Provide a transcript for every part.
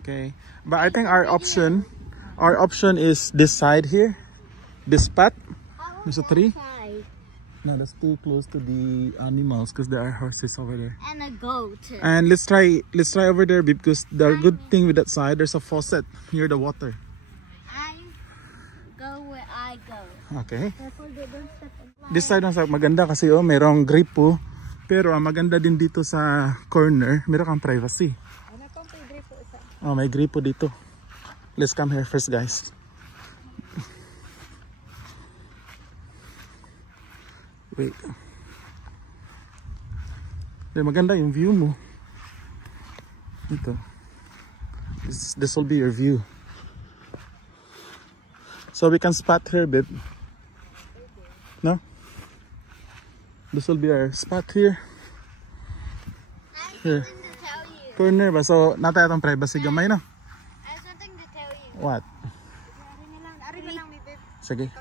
Okay, but I think our option is this side here, this spot. There's a tree. No, that's too close to the animals because there are horses over there. And a goat. And let's try over there because the good thing with that side, there's a faucet near the water. I go where I go. Okay. This side ang maganda kasi merong gripo. Pero ang maganda din dito sa corner, meron kang privacy. Oh, may gripo dito. Let's come here first, guys. Wait. Maganda yung view mo. Ito. This will be your view. So we can spot here, babe. No? This will be our spot here. Here. Corner ba? So, natay atong privacy gamay, no? I have something to tell you. What? Ari na lang, babe. Sige.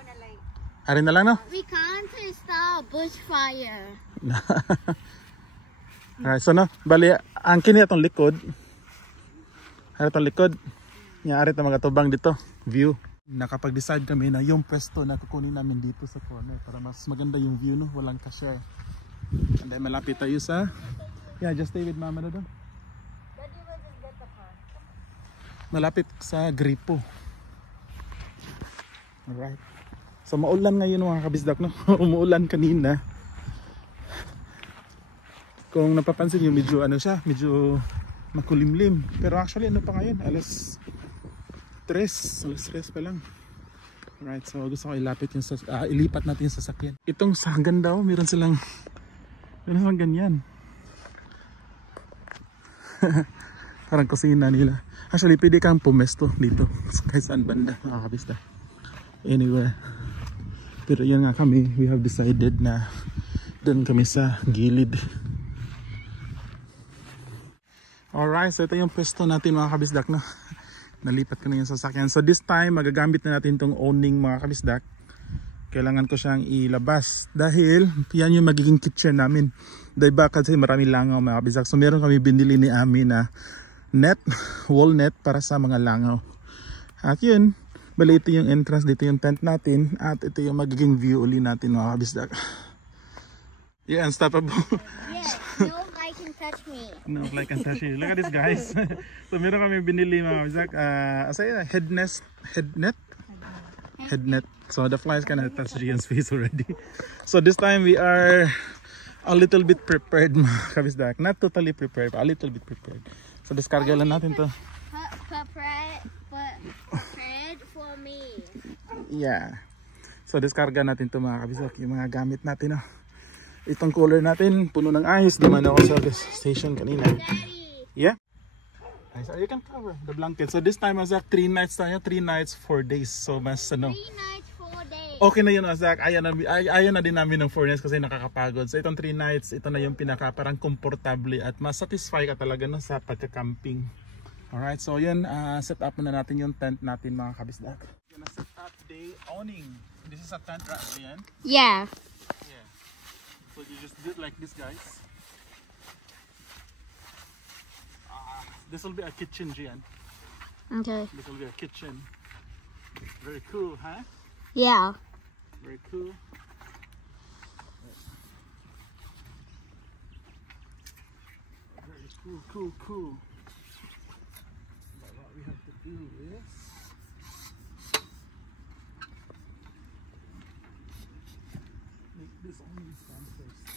Ari na lang, no? We can't start bushfire. Alright, so no, bali, ang kini atong likod. Atong likod. Nyari ta magatubang dito. View. Nakapag-decide kami na yung pwesto na kukunin namin dito sa corner para mas maganda yung view, no? Walang ka-share. And then malapit tayo sa... Yeah, just stay with mama na doon. Malapit sa gripo. Alright. So maulan ngayon mga kabisdak, no? Umuulan kanina. Kung napapansin nyo, medyo ano siya, medyo makulimlim. Pero actually ano pa ngayon, alas 3 pa lang. Alright, so gusto ko ilipat natin yung sasakyan. Itong saggan daw, meron silang ganyan. Parang kusina nila. Actually, pwede kang pumesto dito. Kahit saan banda, mga kabisdak. Anywhere. Pero yan nga kami, we have decided na doon kami sa gilid. Alright, so ito yung pwesto natin mga kabisdak, no? Nalipat ko na yung sasakyan. So this time, magagamit na natin itong owning mga kabisdak. Kailangan ko siyang ilabas dahil yan yung magiging kitchen namin. Dahil ba kasi marami langaw mga kabisdak. So meron kami binili ni Ami na net, wall net para sa mga langaw. At yun, bali ito yung entrance, dito yung tent natin. At ito yung magiging view uli natin mga kabisdak. Yeah, unstoppable. Yeah, no fly can touch me. No fly can touch you. Look at this, guys. So meron kami binili mga kabisdak. Head net. So the flies kind of touch Rian's face already. So this time we are a little bit prepared mga kabisdak. Not totally prepared, but a little bit prepared. So diskarga lang natin to. Prepared for me. Yeah. So diskarga natin to mga kabisdak. Yung mga gamit natin. Itong cooler natin, puno ng ice. Duman ako sa gas station kanina. Daddy. Yeah? So you can cover the blanket. So this time Azak, 3 nights tayo. 3 nights, 4 days. So mas ano. 3 nights, 4 days. Okay na yun Azak. Ayaw na din namin ng 4 nights kasi nakakapagod. So itong 3 nights, ito na yung pinaka parang komportable at mas satisfy ka talaga no, sa pagka-camping. Alright, so yun, set up na natin yung tent natin mga kabisdak. Gonna set up the awning. This is a tent, right, Rian? Yeah. Yeah. So you just do it like this, guys. This will be a kitchen, Gian. Okay. This will be a kitchen. Very cool, huh? Yeah. Very cool. Very cool. But what we have to do is make this only stand first.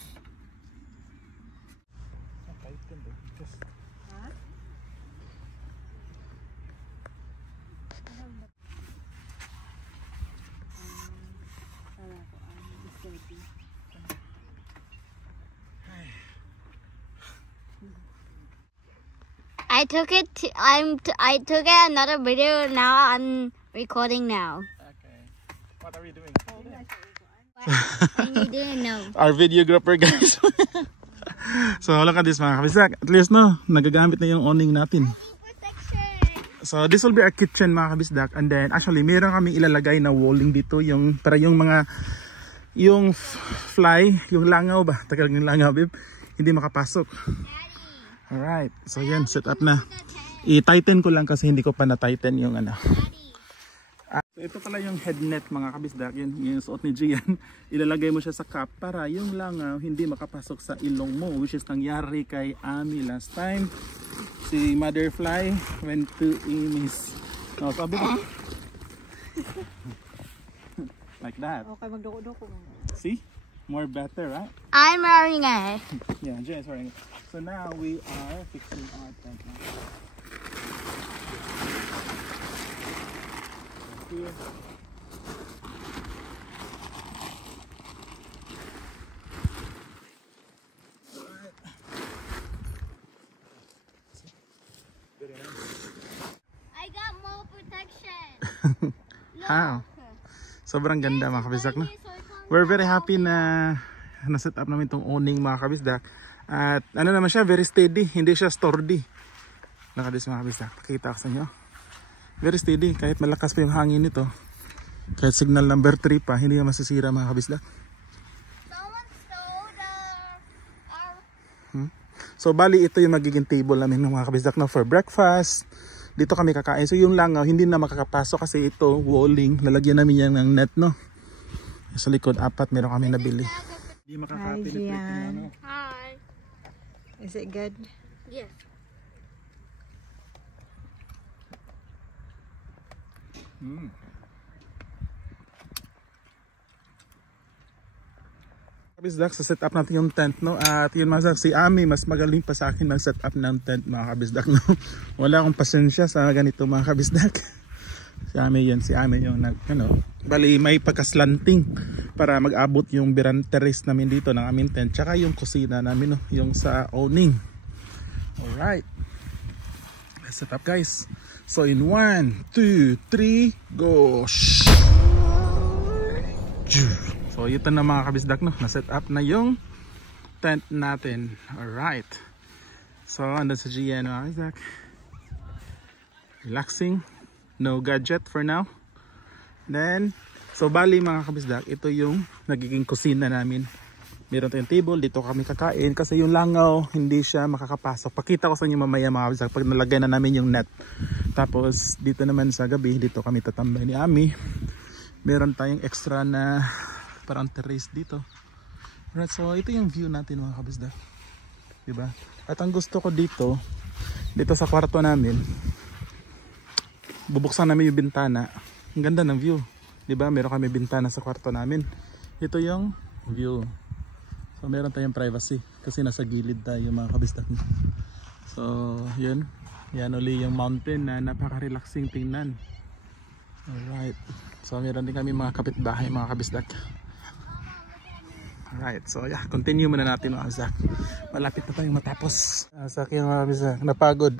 Okay, just I took it. I took it another video. Now I'm recording now. okay. What are we doing? And you didn't know. Our videographer, guys. So look at this mga kabisdak. At least no, nagagamit na yung awning natin. So this will be our kitchen mga kabisdak. And then actually meron kami ilalagay na walling dito yung para yung mga yung fly, yung langaw ba? Tagal ng langaw, babe. Hindi makapasok. Alright, so yan, set up na. I-tighten ko lang kasi hindi ko pa na-tighten yung ano. So ito pala yung head net mga kabisdak, yun yung suot ni Gian. Ilalagay mo siya sa cup para yung langaw hindi makapasok sa ilong mo, which is nangyari kay Ami last time. Si Motherfly went to Amy's. No, sabi ko. Like that. Okay, magdoko-doko. See? More better, right? I'm wearing it. Yeah, Gian is wearing it. So now we are fixing our tent now. Here. I got more protection. How? Sobrang ganda mga kabisdak, no? We're very happy na na-set up namin itong awning mga kabisdak. At ano naman siya, very steady, hindi siya sturdy. Nakadis mga kabisdak, pakita ko sa inyo. Very steady, kahit malakas pa yung hangin nito. Kahit signal number 3 pa, hindi na masisira mga kabisdak. Someone stole our... So bali ito yung magiging table namin ng mga kabisdak na for breakfast. Dito kami kakain. So yung langaw hindi na makakapasok kasi ito walling. Lalagyan namin yan ng net, no? Sa likod 4 meron kami nabili. Hindi makaka-penetrate yung ano. Hi. Is it good? Yes. Kabisdak, sa set up natin yung tent, no? At yun mga si Ami mas magaling pa sa akin mag set up ng tent mga kabisdak, no? Wala akong pasensya sa ganito mga kabisdak. Si Ami yung ano, bali may pagkaslanting para mag-abot yung terrace namin dito ng aming tent, tsaka yung kusina namin, no? Yung sa awning. Alright, let's set up guys. So in 1, 2, 3, go! So ito na mga kabisdak, no? Na-set up na yung tent natin. Alright. So andun sa GN mga kabisdak. Relaxing. No gadget for now. Then, so bali mga kabisdak, ito yung nagiging kusina namin. Meron tayong table, dito kami kakain kasi yung langaw hindi siya makakapasok. Pakita ko sa inyo mamaya mga kabisdak pag nalagay na namin yung net. Tapos dito naman sa gabi, dito kami tatambay ni Ami. Meron tayong extra na parang terrace dito. Right, so ito yung view natin mga kabisdak. Diba? At ang gusto ko dito sa kwarto namin, bubuksan namin yung bintana. Ang ganda ng view. Diba? Meron kami bintana sa kwarto namin. Ito yung view. So meron tayong privacy kasi nasa gilid tayo mga kabisdak. So yun. Yan uli yung mountain na napaka-relaxing tingnan. Alright. So meron din kami mga kapitbahay mga kabisdak. Alright. So yeah, continue muna natin mga kabisdak. Malapit na tayong matapos. Sa akin mga kabisdak,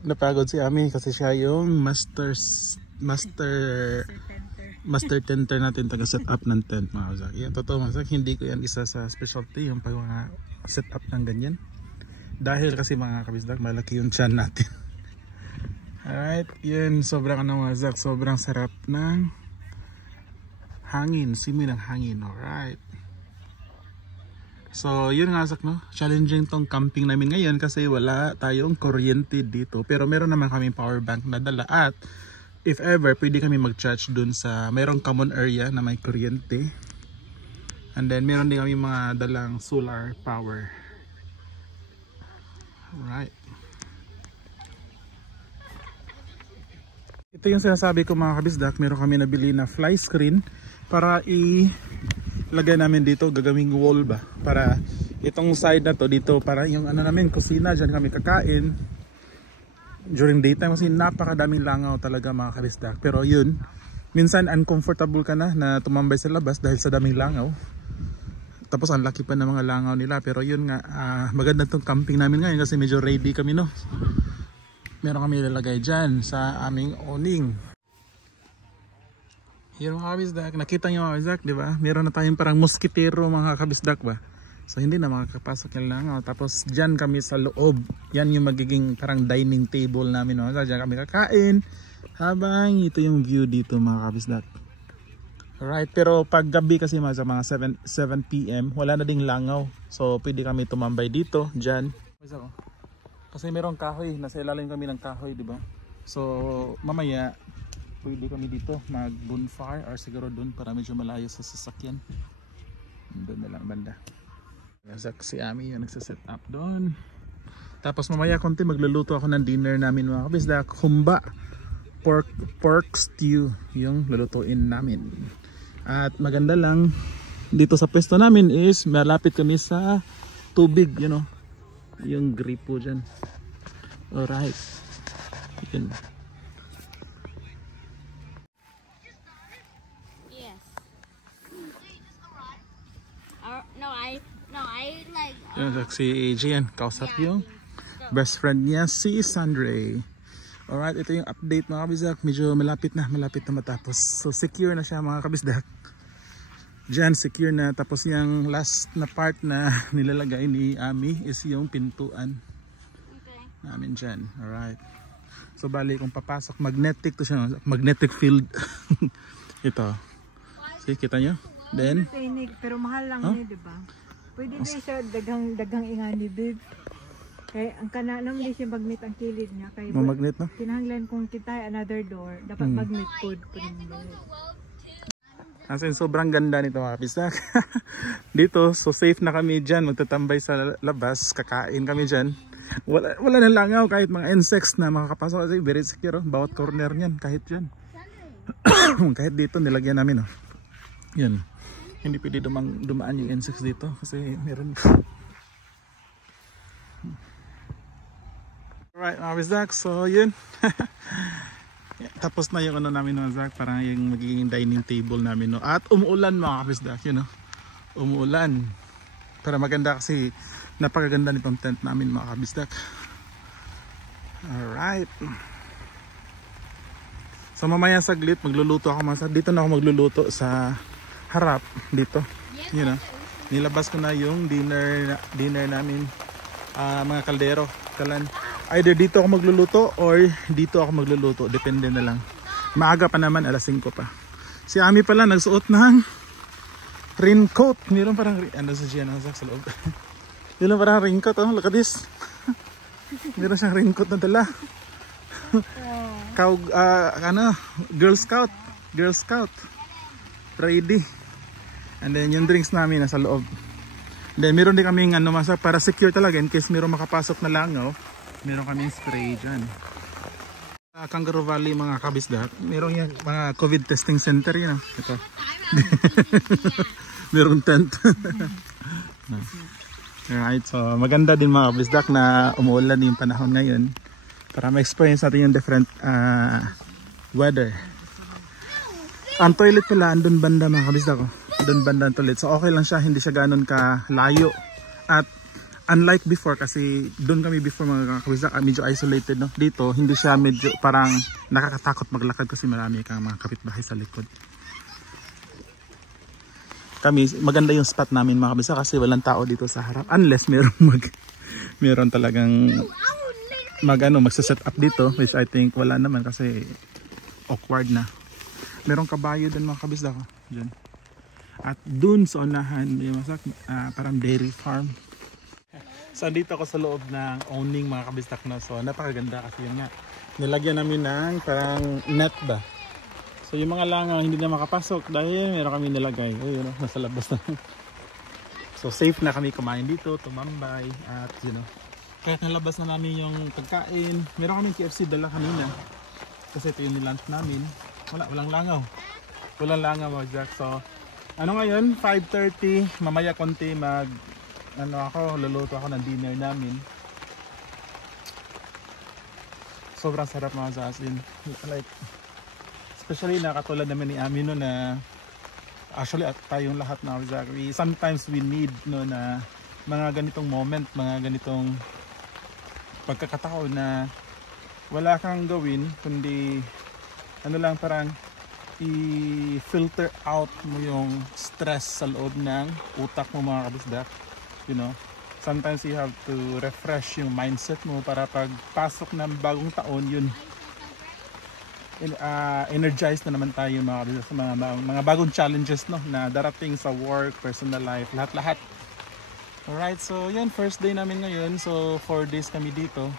napagod si Ami kasi siya yung master tenter natin, taga set up ng tent mga kabisdak. Yan, totoo mga kabisdak, hindi ko yan isa sa specialty yung pag mga set up ng ganyan. Dahil kasi mga kabisdak, malaki yung tiyan natin. Alright, yun, sobrang mga kabisdak, sobrang sarap ng hangin, simoy ng hangin. Alright. So yun nga kabisdak, no? Challenging tong camping namin ngayon kasi wala tayong kuryente dito. Pero meron naman kami power bank na dala at if ever, pwede kami mag-charge dun sa mayroong common area na may kuryente. And then meron din kami mga dalang solar power. Alright. Ito yung sinasabi ko mga kabisdak, meron kami nabili na fly screen para ilagay namin dito, gagawing wall ba, para itong side na to dito, para yung ano namin, kusina, dyan kami kakain during daytime kasi napakadaming langaw talaga mga kabisdak. Pero yun, minsan uncomfortable ka na tumambay sa labas dahil sa daming langaw, tapos ang laki pa ng mga langaw nila. Pero yun nga, maganda tong camping namin ngayon kasi medyo ready kami, no? Meron kami ilalagay dyan sa aming awning. Yun mga kabisdak, nakita nyo mga kabisdak, di ba? Meron na tayong parang moskitero mga kabisdak ba? So hindi na makakapasok yung langaw. Tapos dyan kami sa loob, yan yung magiging parang dining table namin, no? Dyan kami kakain habang ito yung view dito mga kabisdak. Alright, pero pag gabi kasi mga 7 PM wala na ding langaw. So pwede kami tumambay dito, dyan. Kasi merong kahoy, nasa ilalim kami ng kahoy, di ba? So mamaya pwede kami dito mag bonfire or siguro doon para medyo malayo sa sasakyan. Doon na lang banda. Si Ami yung nagsaset up doon. Tapos mamaya konti magluluto ako ng dinner namin mga kabisdak. Humba pork stew yung lulutuin namin. At maganda lang dito sa pwesto namin is malapit kami sa tubig, you know, yung gripo dyan. Alright, yun. Yes. No, I like. Yun, si AJ yan, kausap yung best friend niya si Sandre. Alright, ito yung update mga kabisdak. Medyo malapit na matapos. So secure na siya mga kabisdak. Diyan secure na. Tapos yung last na part na nilalagay ni Ami is yung pintuan namin dyan. Alright. So bali kung papasok, magnetic to siya. Magnetic field. Ito. See, kita nyo? Then, pero mahal lang niya, di ba? Pwede din siya dagang ingani, babe. Kaya ang kananam di siya magnet ang kilid niya. Kaya magnet no? kinahanglan kung kita another door, dapat magnet food. As in, sobrang ganda nito mga kabisdak. Dito, so safe na kami dyan. Magtatambay sa labas, kakain kami dyan. Wala na langaw kahit mga insects na makakapasok. Kasi very secure, bawat corner niyan, kahit dyan. Kahit dito, nilagyan namin. Yan. Hindi pwede dumaan yung insects dito kasi meron. Alright mga kabisdak, so yun. Tapos na yung ano namin mga Zach, parang yung magiging dining table namin, no? At umuulan mga kabisdak, you know? Umuulan. Pero maganda kasi napakaganda nitong tent namin mga kabisdak. Alright. So mamaya saglit magluluto ako mga. Dito na ako magluluto sa harap dito. You know? Nilabas ko na yung dinner namin. Mga kaldero, kalan. Either dito ako magluluto or dito ako magluluto. Depende na lang. Maaga pa naman, alas 5 pa. Si Ami pala nagsuot ng raincoat. Meron parang, ano sa Gianna sa loob. Meron parang raincoat. Oh, look at this. Meron siyang raincoat na dala. Girl Scout. Girl Scout. Ready. And then yung drinks namin nasa loob. Then meron din kaming para secure talaga in case meron makapasok na langaw. Meron kaming spray dyan. Kangaroo Valley mga kabisdak. Meron yung mga COVID testing center yun. Ito. Meron tent. Alright, so maganda din mga kabisdak na umuulan yung panahon ngayon. Para ma-experience natin yung different weather. Ang toilet pala, andun banda mga kabisdak. Andun banda ang toilet. So okay lang siya, hindi siya ganun kalayo. At unlike before, kasi doon kami before mga kabisdak, medyo isolated, no? Dito, hindi siya medyo parang nakakatakot maglakad kasi marami kang mga kapitbahay sa likod. Kami, maganda yung spot namin mga kabisdak kasi walang tao dito sa harap. Unless meron talagang magsaset up dito, which I think wala naman kasi awkward na. Merong kabayo din mga kabisdak, dyan. At dun sa unahan, may parang dairy farm. So dito ako sa loob ng owning mga kabisdak na. So napakaganda kasi yun nga. Nilagyan namin ng parang net ba. So yung mga langaw hindi na makapasok dahil meron kami nilagay. Ayun, nasa labas na. So safe na kami kumain dito, tumambay at kahit nalabas na namin yung pagkain. Meron kaming KFC dala kanina. Kasi ito yung nilanch namin. Walang langaw. Walang langaw mga Jack. So ngayon 5:30, mamaya konti luluto ako ng dinner namin. Sobrang sarap mga Zasin. Like, especially katulad naman ni Ami na actually at tayong lahat na sometimes we need na mga ganitong moment, mga ganitong pagkakataon na wala kang gawin kundi lang parang i-filter out mo yung stress sa loob ng utak mo mga kabisdak. Sometimes you have to refresh yung mindset mo para pagpasok ng bagong taon yun energized na naman tayo mga sa mga bagong challenges na darating sa work, personal life, lahat. Alright, so yan first day namin ngayon. So 4 days kami dito.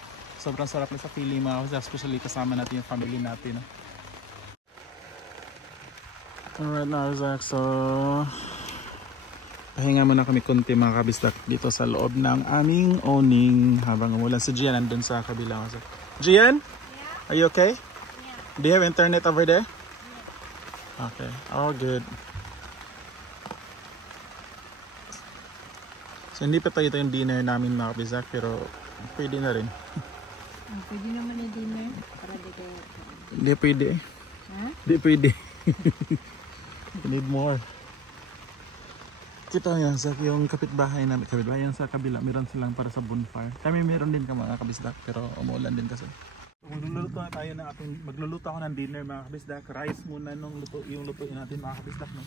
sobrang sarap na sa feeling mga kabisdak, especially kasama natin yung family natin. No? Alright mga kabisdak, so pahinga muna kami konti mga kabisdak dito sa loob ng aming owning habang umulan. Si Gian nandun sa kabila. Gian? Yeah? Are you okay? Yeah. Do you have internet over there? Yeah. Okay, all good. So hindi pa tayo ito yung dinner namin mga kabisdak, pero pwede na rin. Pwede naman yung dinner para di kayo. Hindi pwede eh. Huh? Hindi pwede. We need more. Kita nga sa yung kapitbahay namin, kapitbahay sa kabila, meron silang para sa bonfire. Kami meron din ka mga kabisdak, pero umuulan din kasi. So, magluluto na tayo ng ating, magluluto ako ng dinner mga kabisdak. Rice muna nung yung lutuin natin mga kabisdak. No?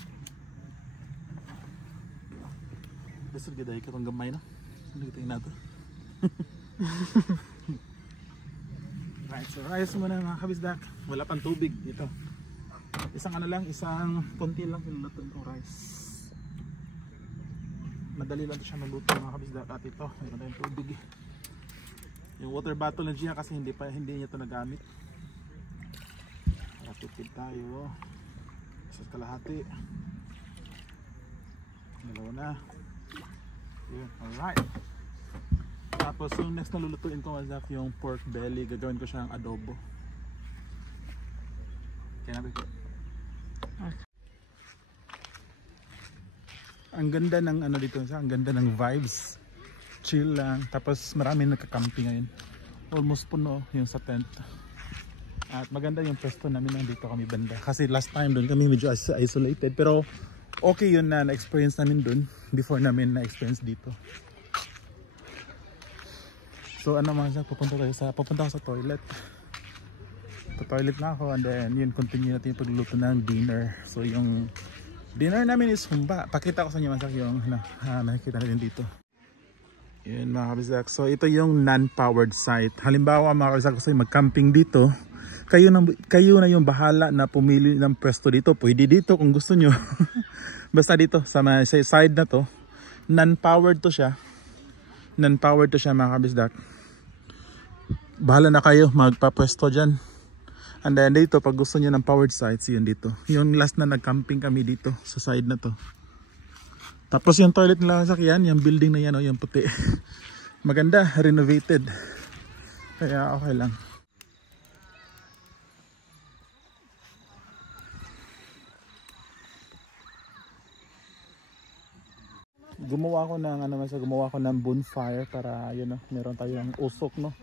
Basta gaday ka itong gamay na. Lutuin natin. Right, so rice muna mga kabisdak. Wala pang tubig dito. Isang ano lang, isang konti lang ilulutuin kong rice. Madali lang ito siya maluto mga kabisdak. At ito, mayroon tayong tubig. Yung water bottle na Gia kasi hindi niya ito nagamit. Kaya tipid tayo. Isa kalahati. Dalawa na. Yun, alright. Tapos yung next na lulutuin ko mazak yung pork belly. Gagawin ko siyang adobo. Kaya natin. Ang ganda ng ano dito, ang ganda ng vibes. Chill lang. Tapos marami nagka-camping ngayon. Almost puno yung sa tent. At maganda yung pwesto namin nandito kami banda. Kasi last time doon kami medyo isolated. Pero okay yun na na-experience namin doon before namin na-experience dito. So ano mga pupunta ako sa toilet. Toilet na ako and then yun continue natin yung pagluluto ng dinner. So yung dinner namin is humba. Pakita ko sa inyo masak yung nakikita natin dito. Yun mga kabisdak. So ito yung non-powered site. Halimbawa mga kabisdak, gusto yung mag-camping dito. Kayo na yung bahala na pumili ng pwesto dito. Pwede dito kung gusto nyo. Basta dito sa side na to. Non-powered to siya. Non-powered to siya mga kabisdak. Bahala na kayo magpa-pwesto dyan. And then dito pag gusto niyo ng powered sites, yun dito. Yung last na nag-camping kami dito sa side na to. Tapos yung toilet nila sakyan, yung building na yan, oh, yung puti. Maganda, renovated. Kaya okay lang. Gumawa ko ng bonfire para yun, no, meron tayong usok, no.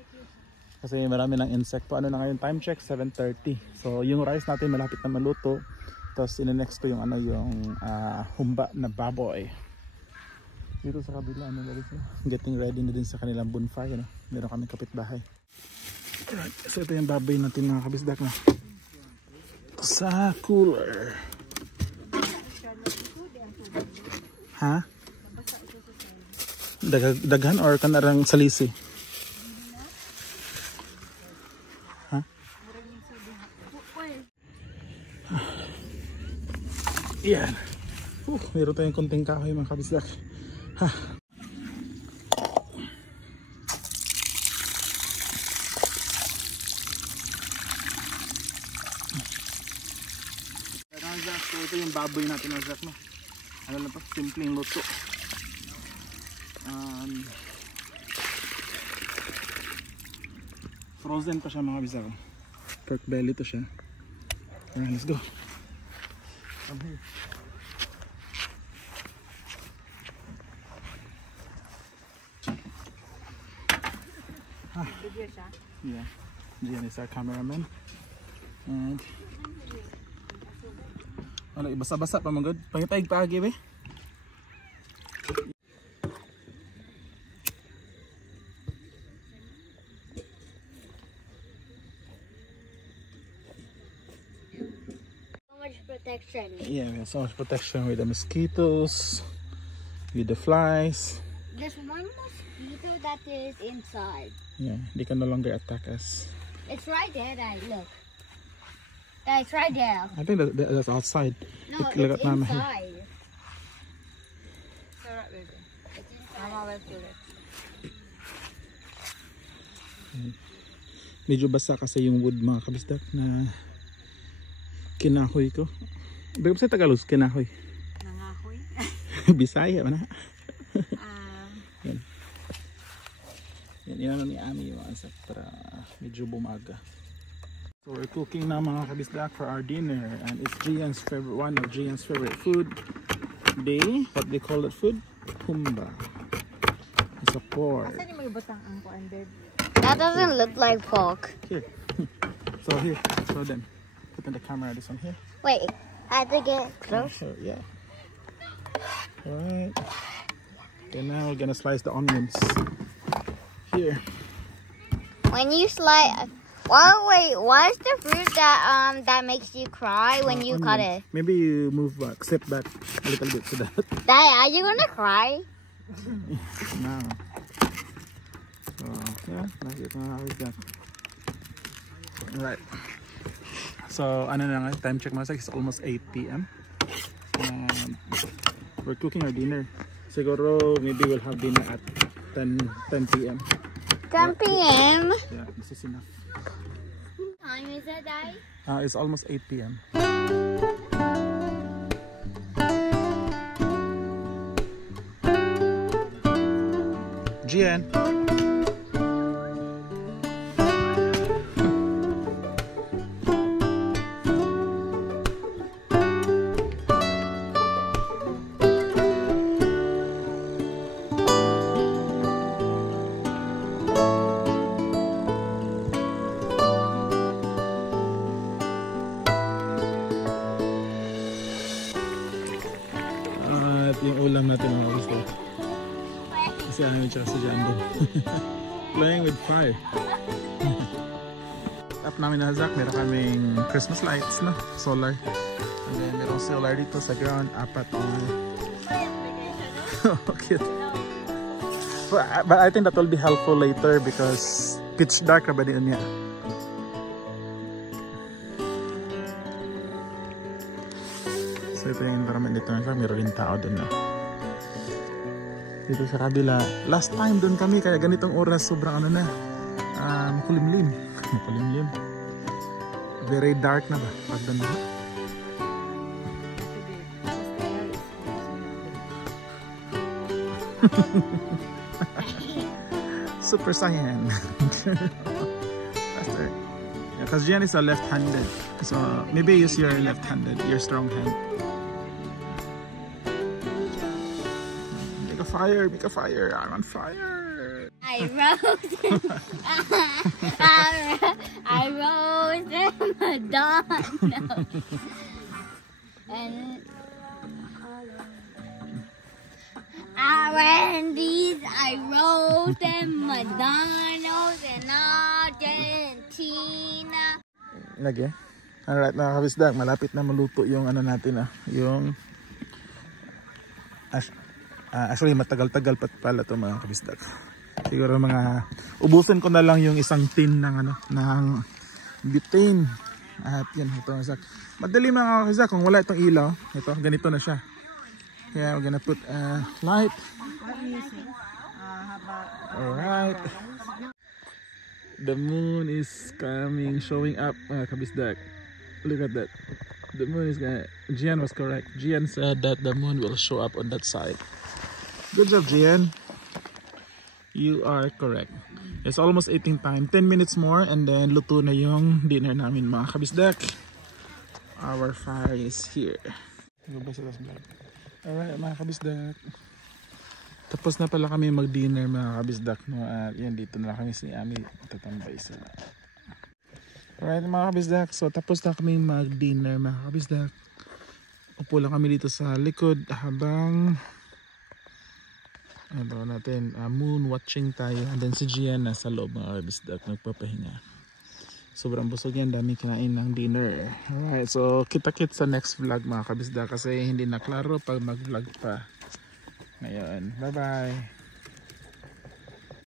Kasi marami ng insekto. Ano na ngayon? Time check 7:30. So yung rice natin malapit na maluto. Tapos ina-next to yung ano yung humba na baboy. Dito sa kabila ano na sila. Getting ready na din sa kanilang bonfire. No? Meron kami kapitbahay. Alright. So ito yung baboy natin mga kabisdak na. Sa cooler. Ha? Daghan or kanarang salisi? Yan. Meron tayong konting kahoy mga kabisdak. Ha. So ito yung baboy natin na Zach, no? Ano lang to? Simpleng luto. Frozen pa siya mga kabisdak. Pork belly to siya. Alright, let's go. Come here. Yeah, Gian is our cameraman. And wala, basa-basa pa mga good. Pangitayig pa agi be. Protection. Yeah, we have so much protection with the mosquitoes, with the flies. There's one mosquito that is inside. Yeah, they can no longer attack us. It's right there, Dad. Look. Dad, it's right there. I think that's outside. No, it's inside. It's alright, baby. It's inside. I'm always do it. Medyo basa kasi yung wood mga kabisdak na kinahoy ko. Bagay sa Tagalog, kinahoy. Nangahoy. Bisaya ba na? Um, Yan ni Ami yung asak para medyo bumaga. So we're cooking na mga kabisdak for our dinner, and it's Gian's favorite, one of Gian's favorite food. What they call that food? Humba. It's a pork. Asa ni may butang ang kuan, babe? That doesn't look like pork. Here. So here, show them. Put in the camera, this one here. Wait, I have to get close. Sure, yeah. Alright. Okay, now we're gonna slice the onions. Here. When you slice, wait, what is the fruit that makes you cry when you cut it? Maybe you move back, step back a little bit to that. Dad, are you gonna cry? Now. So, yeah, that's it. Alright. So, ano na nga, time check mga it's almost 8 p.m. And we're cooking our dinner. Siguro, maybe we'll have dinner at 10 p.m. 10 p.m. Yeah, this is enough. What time is it, Dad? It's almost 8 p.m. Gian. At yung ulam natin mga gusto. Kasi ano tsaka si Jan din. Playing with fire. Up namin na Zach, meron kaming Christmas lights, no? Solar. And then meron solar dito sa ground, apat on. Cute. But I think that will be helpful later because pitch dark ba din niya. So ito yung environment dito. Meron din tao dun na. Dito sa kabila. Last time dun kami kaya ganitong oras sobrang ano na. Makulimlim. Makulimlim. Very dark na ba? Pag dun na. Super Saiyan. Faster. Because Gian is a left-handed. So maybe use your left-handed, your strong hand. Make a fire, make a fire. I'm on fire. I rose. I rose in the dawn. And Wendy's, I rose in McDonald's in Argentina. Lagi. Alright mga kabisdak, malapit na maluto yung ano natin yung actually matagal-tagal pa pala ito mga kabisdak. Siguro mga ubusin ko na lang yung isang tin ng ng butane. At yan ito mga madali mga kabisdak kung wala itong ilaw. Ito ganito na siya. Kaya we're gonna put a light. Alright. The moon is coming, showing up kabisdak. Look at that. The moon is gonna... Gian was correct. Gian said that the moon will show up on that side. Good job, Gian. You are correct. It's almost 18 time. 10 minutes more and then luto na yung dinner namin mga kabisdak. Our fire is here. Alright mga kabisdak. Tapos na pala kami mag-dinner mga kabisdak. No? At yan dito na lang kami si Ami tatambay sa... Alright mga kabisdak, so tapos na kami mag-dinner mga kabisdak. Upo lang kami dito sa likod habang ano natin, moon watching tayo. And then si Gian nasa loob mga kabisdak, nagpapahinga. Sobrang busog yan, dami kinain ng dinner. Alright, so kita-kits sa next vlog mga kabisdak kasi hindi na klaro pag mag-vlog pa. Ngayon, bye bye!